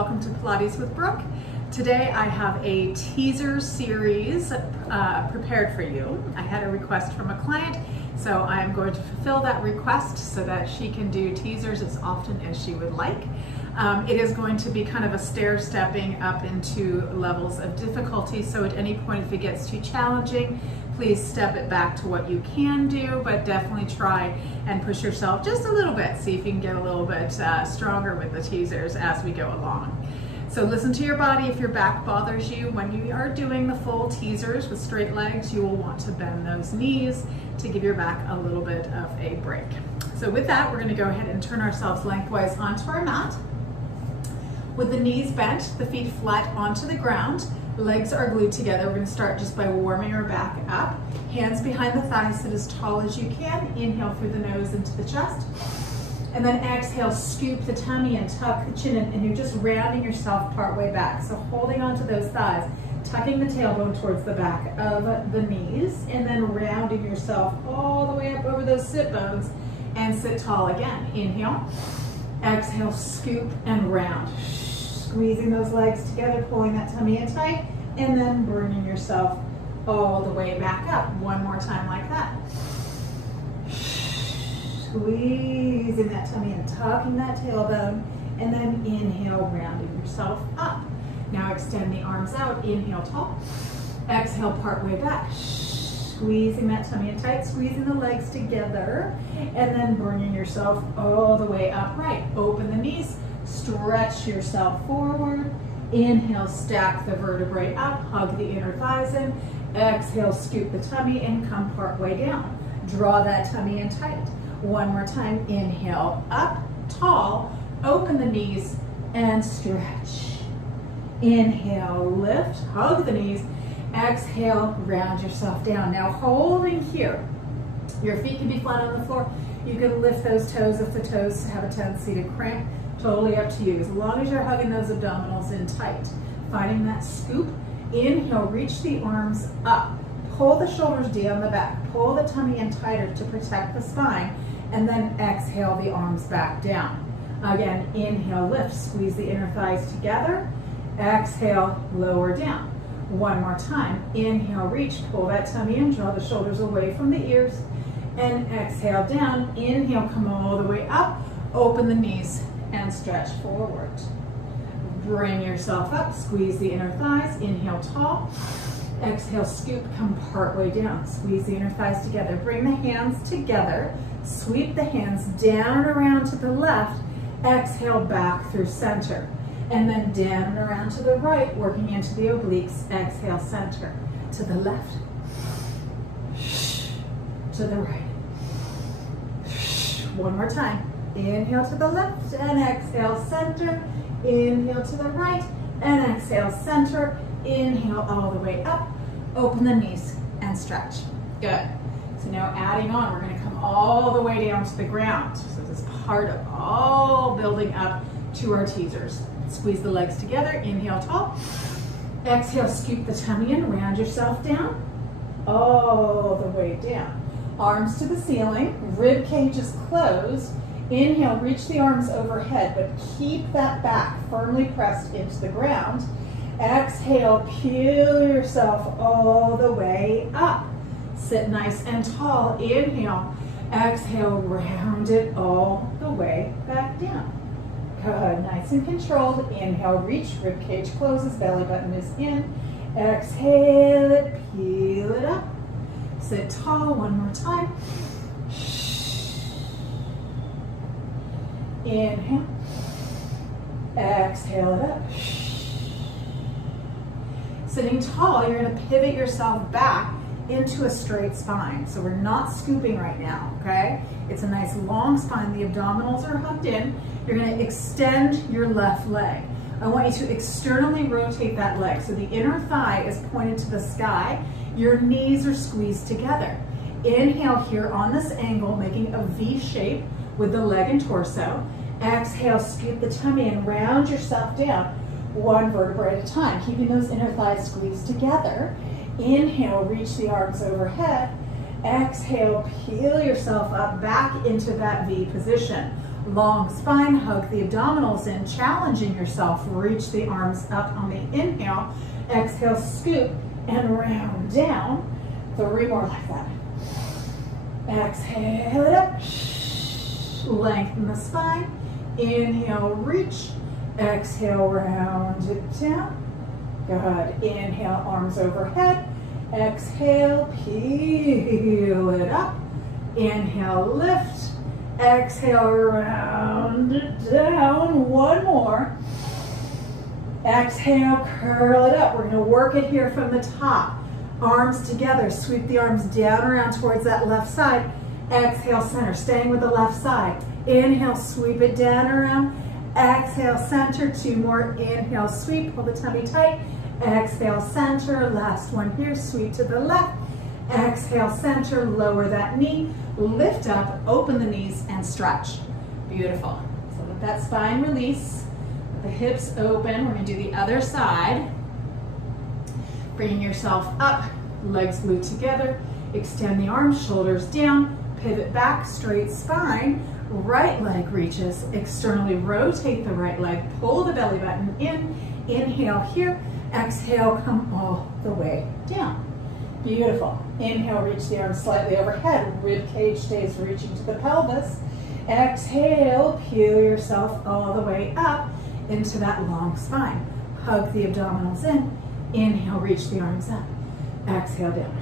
welcome to Pilates with Brooke. Today I have a teaser series prepared for you. I had a request from a client, so I'm going to fulfill that request so that she can do teasers as often as she would like. It is going to be kind of a stair-stepping up into levels of difficulty, so at any point if it gets too challenging, please step it back to what you can do, but definitely try and push yourself just a little bit. See if you can get a little bit stronger with the teasers as we go along. So listen to your body. If your back bothers you when you are doing the full teasers with straight legs, you will want to bend those knees to give your back a little bit of a break. So with that, we're going to go ahead and turn ourselves lengthwise onto our mat. With the knees bent, the feet flat onto the ground, legs are glued together. We're going to start just by warming our back up. Hands behind the thighs, sit as tall as you can. Inhale through the nose into the chest. And then exhale, scoop the tummy and tuck the chin in, and you're just rounding yourself part way back. So holding onto those thighs, tucking the tailbone towards the back of the knees, and then rounding yourself all the way up over those sit bones and sit tall again. Inhale, exhale, scoop and round. Squeezing those legs together, pulling that tummy in tight, and then bringing yourself all the way back up. One more time like that. Squeezing that tummy and tucking that tailbone, and then inhale, rounding yourself up. Now extend the arms out, inhale tall, exhale part way back. Squeezing that tummy in tight, squeezing the legs together, and then bringing yourself all the way upright. Open the knees, stretch yourself forward. Inhale, stack the vertebrae up, hug the inner thighs in. Exhale, scoop the tummy and come part way down. Draw that tummy in tight. One more time, inhale, up, tall, open the knees and stretch. Inhale, lift, hug the knees. Exhale, round yourself down. Now holding here, your feet can be flat on the floor. You can lift those toes if the toes have a tendency to cramp. Totally up to you, as long as you're hugging those abdominals in tight. Finding that scoop, inhale, reach the arms up. Pull the shoulders down the back. Pull the tummy in tighter to protect the spine, and then exhale the arms back down. Again, inhale, lift, squeeze the inner thighs together. Exhale, lower down. One more time, inhale, reach, pull that tummy in, draw the shoulders away from the ears, and exhale down. Inhale, come all the way up, open the knees, and stretch forward. Bring yourself up, squeeze the inner thighs, inhale tall, exhale scoop, come part way down, squeeze the inner thighs together, bring the hands together, sweep the hands down and around to the left, exhale back through center, and then down and around to the right, working into the obliques, exhale center, to the left, to the right. One more time. Inhale to the left and exhale center. Inhale to the right and exhale center. Inhale all the way up. Open the knees and stretch. Good. So now adding on, we're going to come all the way down to the ground. So this is part of all building up to our teasers. Squeeze the legs together. Inhale tall. Exhale, scoop the tummy in. Round yourself down. All the way down. Arms to the ceiling. Rib cage is closed. Inhale, reach the arms overhead, but keep that back firmly pressed into the ground. Exhale, peel yourself all the way up. Sit nice and tall. Inhale, exhale, round it all the way back down. Good, nice and controlled. Inhale, reach, rib cage closes, belly button is in. Exhale it, peel it up. Sit tall, one more time. Inhale, exhale it up. Sitting tall, you're going to pivot yourself back into a straight spine. So we're not scooping right now, okay? It's a nice long spine. The abdominals are hugged in. You're going to extend your left leg. I want you to externally rotate that leg. So the inner thigh is pointed to the sky. Your knees are squeezed together. Inhale here on this angle, making a V shape with the leg and torso. Exhale, scoop the tummy and round yourself down, one vertebrae at a time, keeping those inner thighs squeezed together. Inhale, reach the arms overhead. Exhale, peel yourself up back into that V position. long spine, hug the abdominals in, challenging yourself, reach the arms up on the inhale, exhale, scoop and round down. 3 more like that. Exhale it up, lengthen the spine, inhale, reach, exhale, round it down. Good, inhale, arms overhead, exhale, peel it up, inhale, lift, exhale, round it down. 1 more. Exhale, curl it up. We're going to work it here from the top. Arms together, sweep the arms down around towards that left side. Exhale, center, staying with the left side. Inhale, sweep it down around. Exhale, center, 2 more. Inhale, sweep, pull the tummy tight. Exhale, center, last one here, sweep to the left. Exhale, center, lower that knee, lift up, open the knees and stretch. Beautiful. So let that spine release, let the hips open. We're gonna do the other side. Bringing yourself up, legs glued together, extend the arms, shoulders down, pivot back, straight spine, right leg reaches, externally rotate the right leg, pull the belly button in, inhale here, exhale, come all the way down. Beautiful. Inhale, reach the arms slightly overhead, rib cage stays reaching to the pelvis. Exhale, peel yourself all the way up into that long spine. Hug the abdominals in. Inhale, reach the arms up. Exhale, down.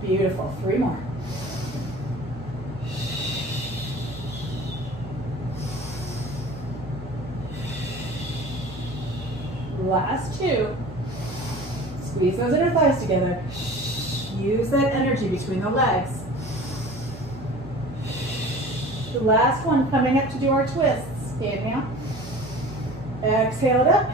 Beautiful. 3 more. Last 2. Squeeze those inner thighs together. Use that energy between the legs. The last one, coming up to do our twists. Inhale. Exhale it up.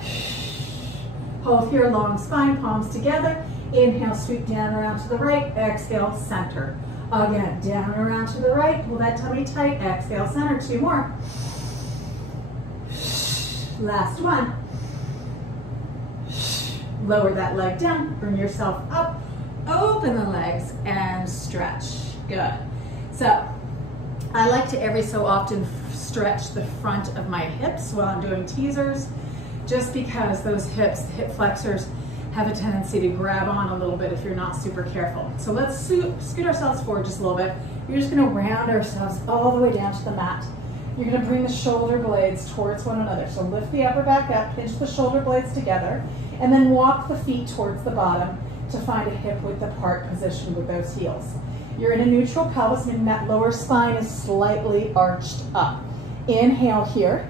Hold here, long spine, palms together. Inhale, sweep down around to the right. Exhale, center. Again, down around to the right. Pull that tummy tight. Exhale, center. 2 more. Last one. Lower that leg down. Bring yourself up. Open the legs and stretch. Good. So, I like to every so often stretch the front of my hips while I'm doing teasers, just because those hips, the hip flexors, have a tendency to grab on a little bit if you're not super careful. So let's scoot ourselves forward just a little bit. You're just gonna round ourselves all the way down to the mat. You're gonna bring the shoulder blades towards one another. So lift the upper back up, pinch the shoulder blades together, and then walk the feet towards the bottom to find a hip width apart position with those heels. You're in a neutral pelvis, meaning that lower spine is slightly arched up. Inhale here.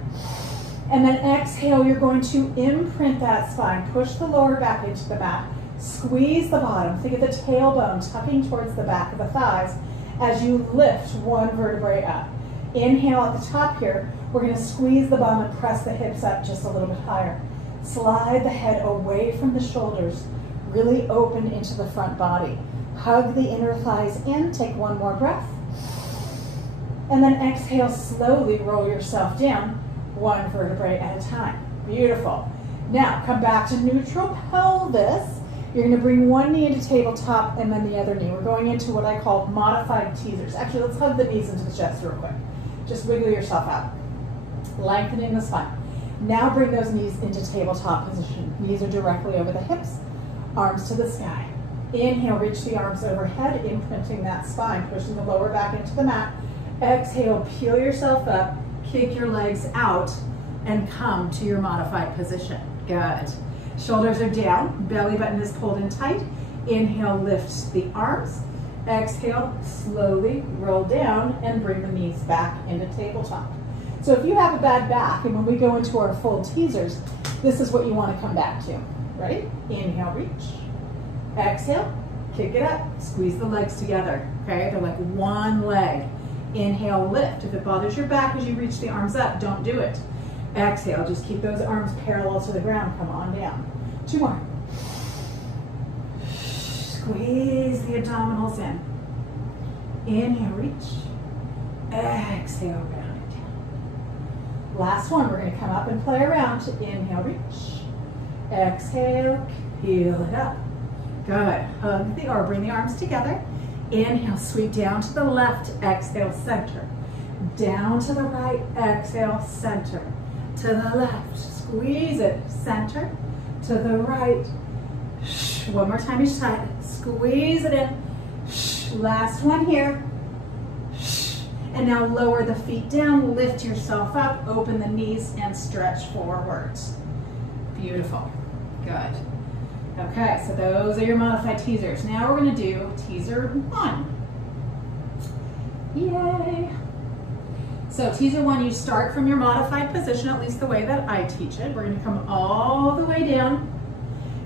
And then exhale, you're going to imprint that spine. Push the lower back into the mat. Squeeze the bottom. Think of the tailbone tucking towards the back of the thighs as you lift 1 vertebrae up. Inhale at the top here. We're going to squeeze the bum and press the hips up just a little bit higher. Slide the head away from the shoulders. Really open into the front body. Hug the inner thighs in. Take 1 more breath. And then exhale, slowly roll yourself down 1 vertebrae at a time. Beautiful. Now come back to neutral pelvis. You're going to bring 1 knee into tabletop and then the other knee. We're going into what I call modified teasers. Actually, let's hug the knees into the chest real quick. Just wiggle yourself out. Lengthening the spine. Now bring those knees into tabletop position. Knees are directly over the hips. Arms to the sky. Inhale, reach the arms overhead, imprinting that spine, pushing the lower back into the mat. Exhale, peel yourself up, kick your legs out, and come to your modified position. Good. Shoulders are down, belly button is pulled in tight. Inhale, lift the arms. Exhale, slowly roll down and bring the knees back into tabletop. So if you have a bad back, and when we go into our full teasers, this is what you want to come back to. Ready? Inhale, reach. Exhale, kick it up, squeeze the legs together. Okay, they're like 1 leg. Inhale, lift. If it bothers your back as you reach the arms up, don't do it. Exhale, just keep those arms parallel to the ground. Come on down. 2 more. Squeeze the abdominals in. Inhale, reach. Exhale, round it down. Last one, we're going to come up and play around. Inhale, reach. Exhale, peel it up. Good. Hug or bring the arms together. Inhale, sweep down to the left. Exhale, center. down to the right, exhale, center, to the left, squeeze it, center, to the right, one more time each side, squeeze it in, last one here, and now lower the feet down, lift yourself up, open the knees and stretch forwards. Beautiful, good. Okay, so those are your modified teasers. Now we're gonna do teaser 1. Yay. So teaser 1, you start from your modified position, at least the way that I teach it. We're gonna come all the way down.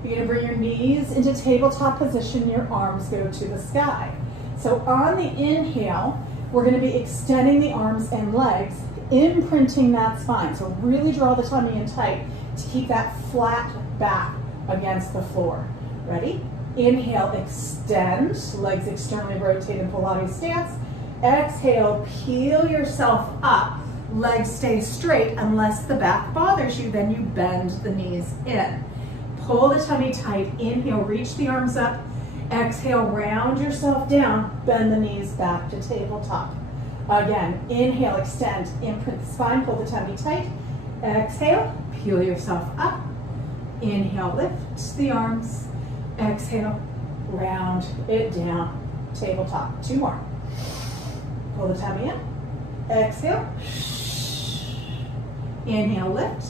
You're gonna bring your knees into tabletop position, your arms go to the sky. So on the inhale, we're gonna be extending the arms and legs, imprinting that spine. So really draw the tummy in tight to keep that flat back against the floor. Ready? Inhale, extend, legs externally rotate in Pilates stance. Exhale, peel yourself up. Legs stay straight unless the back bothers you, then you bend the knees in. Pull the tummy tight, inhale, reach the arms up. Exhale, round yourself down, bend the knees back to tabletop. Again, inhale, extend, imprint the spine, pull the tummy tight. Exhale, peel yourself up. Inhale, lift the arms. Exhale, round it down, tabletop. 2 more. Pull the tummy in. Exhale. Inhale, lift.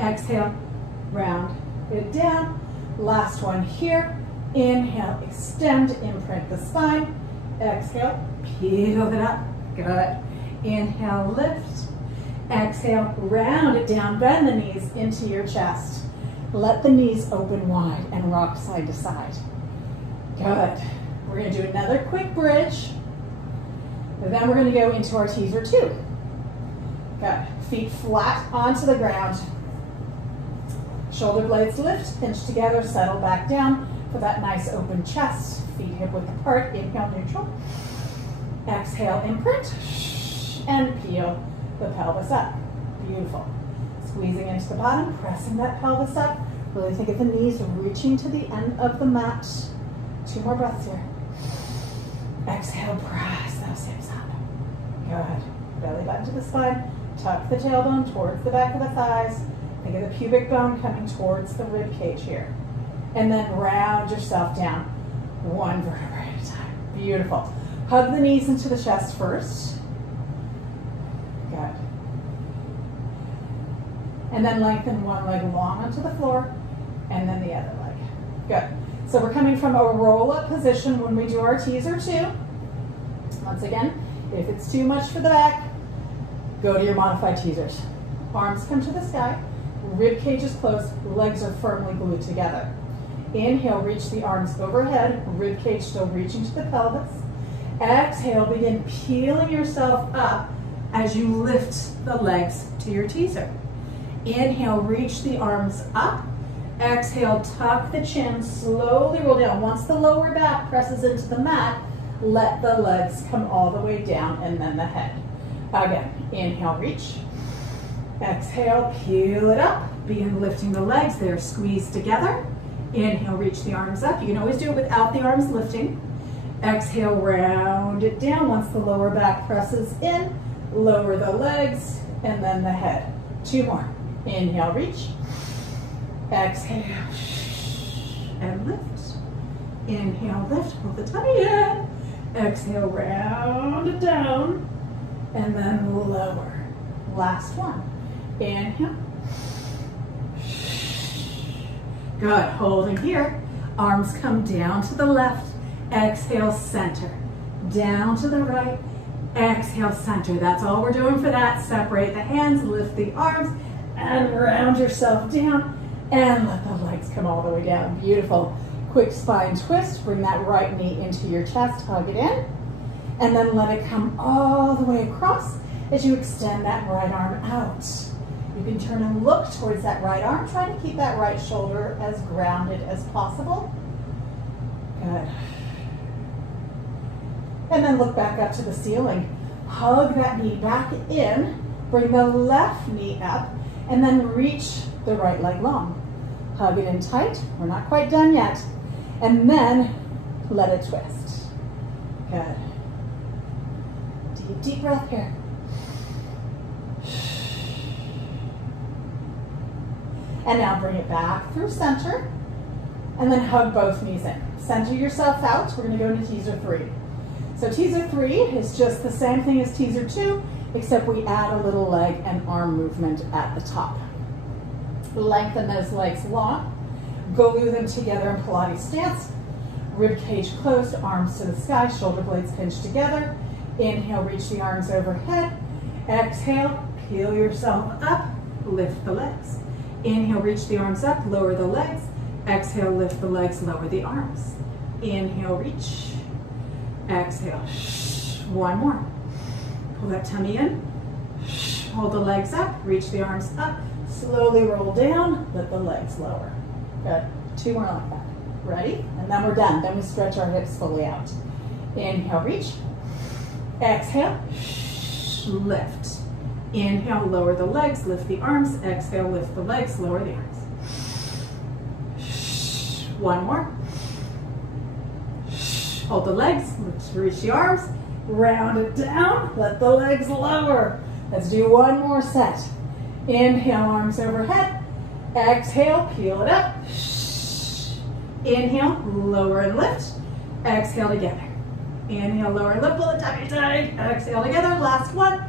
Exhale, round it down. Last one here. Inhale, extend, imprint the spine. Exhale, peel it up. Good. Inhale, lift. Exhale, round it down, bend the knees into your chest. Let the knees open wide and rock side to side. Good. We're gonna do another quick bridge. And then we're gonna go into our teaser 2. Good. Feet flat onto the ground. Shoulder blades lift, pinch together, settle back down for that nice open chest. Feet hip width apart, inhale, neutral. Exhale, imprint, and peel the pelvis up. Beautiful. Squeezing into the bottom, pressing that pelvis up. Really think of the knees reaching to the end of the mat. 2 more breaths here. Exhale, press those hips up. Good. Belly button to the spine. Tuck the tailbone towards the back of the thighs. Think of the pubic bone coming towards the rib cage here. And then round yourself down, 1 vertebrae at a time. Beautiful. Hug the knees into the chest first. Good. And then lengthen one leg long onto the floor, and then the other leg. Good. So we're coming from a roll-up position when we do our teaser 2. Once again, if it's too much for the back, go to your modified teasers. Arms come to the sky, rib cage is closed, legs are firmly glued together. Inhale, reach the arms overhead, rib cage still reaching to the pelvis. Exhale, begin peeling yourself up as you lift the legs to your teaser. Inhale, reach the arms up. Exhale, tuck the chin, slowly roll down. Once the lower back presses into the mat, let the legs come all the way down and then the head. Again, inhale, reach. Exhale, peel it up. Begin lifting the legs. They're squeezed together. Inhale, reach the arms up. You can always do it without the arms lifting. Exhale, round it down. Once the lower back presses in, lower the legs and then the head. 2 more. Inhale, reach. Exhale, and lift. Inhale, lift, pull the tummy in. Exhale, round it down, and then lower. Last one. Inhale. Good, holding here. Arms come down to the left. Exhale, center. Down to the right. Exhale, center. That's all we're doing for that. Separate the hands, lift the arms, and round yourself down. And let the legs come all the way down. Beautiful. Quick spine twist. Bring that right knee into your chest. Hug it in. And then let it come all the way across as you extend that right arm out. You can turn and look towards that right arm. Try to keep that right shoulder as grounded as possible. Good. And then look back up to the ceiling. Hug that knee back in. Bring the left knee up. And then reach the right leg long. Hug it in tight. We're not quite done yet. And then let it twist. Good. Deep, deep breath here. And now bring it back through center, and then hug both knees in. Center yourself out. We're gonna go into teaser 3. So teaser 3 is just the same thing as teaser 2, except we add a little leg and arm movement at the top. Lengthen those legs long. Glue them together in Pilates stance. Rib cage closed, arms to the sky, shoulder blades pinched together. Inhale, reach the arms overhead. Exhale, peel yourself up, lift the legs. Inhale, reach the arms up, lower the legs. Exhale, lift the legs, lower the arms. Inhale, reach. Exhale, one more. Pull that tummy in. Hold the legs up, reach the arms up. Slowly roll down, let the legs lower. Good, 2 more like that. Ready? And then we're done. Then we stretch our hips fully out. Inhale, reach. Exhale, lift. Inhale, lower the legs, lift the arms. Exhale, lift the legs, lower the arms. One more. Hold the legs, reach the arms, round it down, let the legs lower. Let's do one more set. Inhale, arms overhead. Exhale, peel it up. Inhale, lower and lift. Exhale together. Inhale, lower and lift, pull the tummy tight. Exhale together, last one.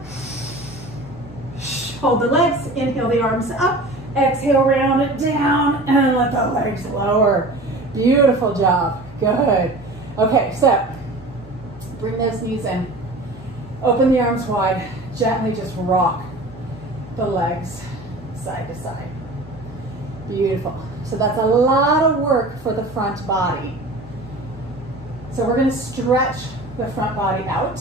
Hold the legs, inhale the arms up. Exhale, round it down, and let the legs lower. Beautiful job, good. Okay, so bring those knees in. Open the arms wide, gently just rock the legs side to side. Beautiful. So that's a lot of work for the front body. So we're going to stretch the front body out.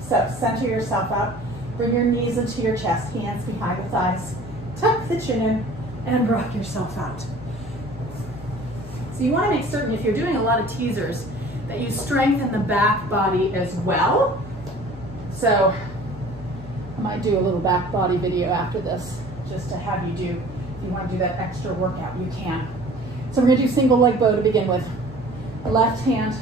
So center yourself out. Bring your knees into your chest, hands behind the thighs. Tuck the chin in and rock yourself out. So you want to make certain, if you're doing a lot of teasers, that you strengthen the back body as well. So I might do a little back body video after this, just to have you do, if you want to do that extra workout, you can. So we're going to do single leg bow to begin with. Left hand,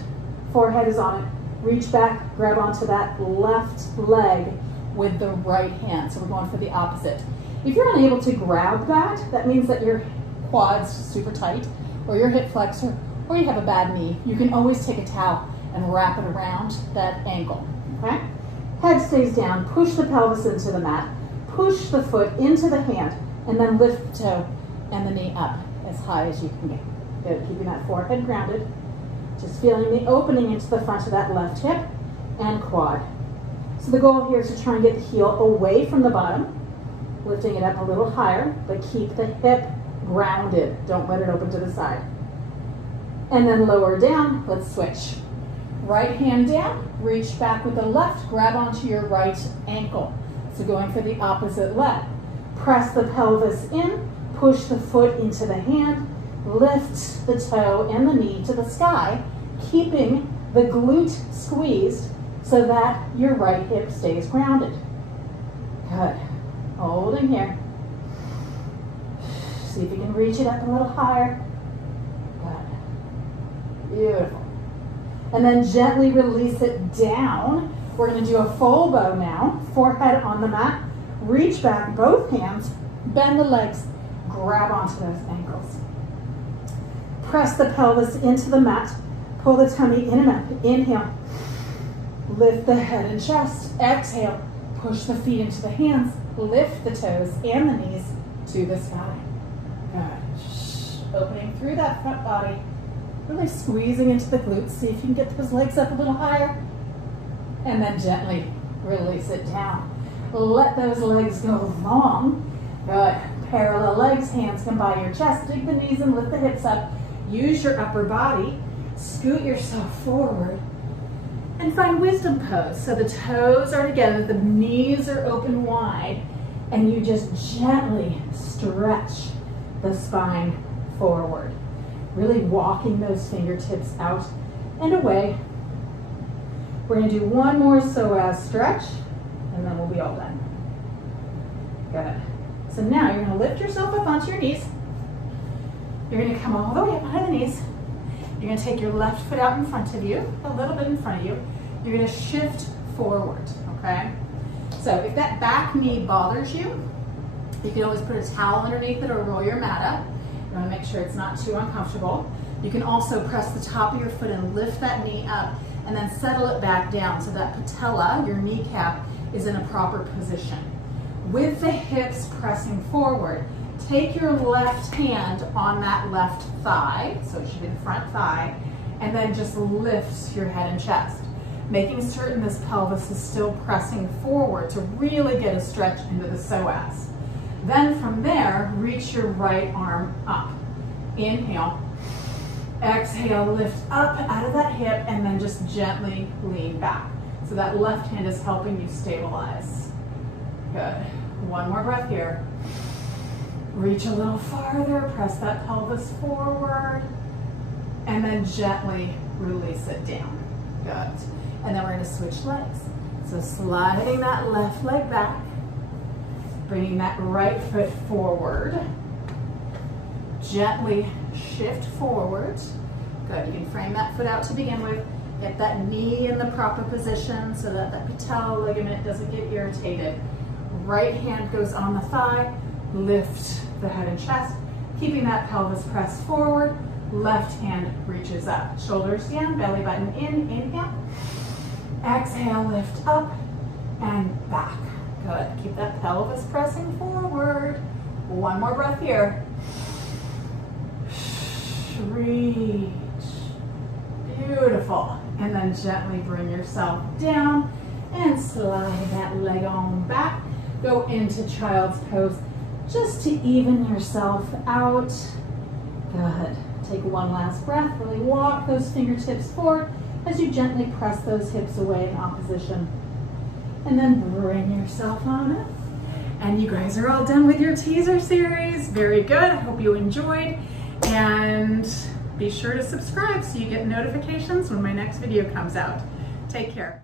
forehead is on it. Reach back, grab onto that left leg with the right hand. So we're going for the opposite. If you're unable to grab that, that means that your quad's super tight, or your hip flexor, or you have a bad knee. You can always take a towel and wrap it around that ankle, okay? Head stays down, push the pelvis into the mat, push the foot into the hand, and then lift the toe and the knee up as high as you can get. Good, keeping that forehead grounded. Just feeling the opening into the front of that left hip and quad. So the goal here is to try and get the heel away from the bottom, lifting it up a little higher, but keep the hip grounded. Don't let it open to the side. And then lower down, let's switch. Right hand down, reach back with the left, grab onto your right ankle. So going for the opposite leg. Press the pelvis in, push the foot into the hand, lift the toe and the knee to the sky, keeping the glute squeezed so that your right hip stays grounded. Good. Holding here. See if you can reach it up a little higher. Good. Beautiful. And then gently release it down. We're going to do a full bow now. Forehead on the mat. Reach back, both hands. Bend the legs. Grab onto those ankles. Press the pelvis into the mat. Pull the tummy in and up. Inhale. Lift the head and chest. Exhale. Push the feet into the hands. Lift the toes and the knees to the sky. Good. Opening through that front body. Really squeezing into the glutes. See if you can get those legs up a little higher. And then gently release it down. Let those legs go long. Good. Parallel legs, hands come by your chest. Dig the knees and lift the hips up. Use your upper body. Scoot yourself forward. And find wisdom pose. So the toes are together, the knees are open wide, and you just gently stretch the spine forward. Really walking those fingertips out and away. We're going to do one more psoas stretch, and then we'll be all done. Good. So now you're going to lift yourself up onto your knees. You're going to come all the way up behind the knees. You're going to take your left foot out in front of you, a little bit in front of you. you're gonna shift forward, okay? So if that back knee bothers you, you can always put a towel underneath it or roll your mat up. You wanna make sure it's not too uncomfortable. You can also press the top of your foot and lift that knee up and then settle it back down so that patella, your kneecap, is in a proper position. With the hips pressing forward, take your left hand on that left thigh, so it should be the front thigh, and then just lift your head and chest, making certain this pelvis is still pressing forward to really get a stretch into the psoas. Then from there, reach your right arm up. Inhale. Exhale, lift up out of that hip and then just gently lean back. So that left hand is helping you stabilize. Good. One more breath here. Reach a little farther, press that pelvis forward, and then gently release it down. Good. And then we're gonna switch legs. So sliding that left leg back, bringing that right foot forward, gently shift forward. Good, you can frame that foot out to begin with. Get that knee in the proper position so that that patella ligament doesn't get irritated. Right hand goes on the thigh, lift the head and chest, keeping that pelvis pressed forward. Left hand reaches up. Shoulders down, belly button in, inhale. Exhale, lift up and back. Good, keep that pelvis pressing forward. One more breath here. Reach. Beautiful. And then gently bring yourself down and slide that leg on back. Go into child's pose just to even yourself out. Good. Take one last breath. Really walk those fingertips forward as you gently press those hips away in opposition. And then bring yourself on up. And you guys are all done with your teaser series. Very good. I hope you enjoyed. And be sure to subscribe so you get notifications when my next video comes out. Take care.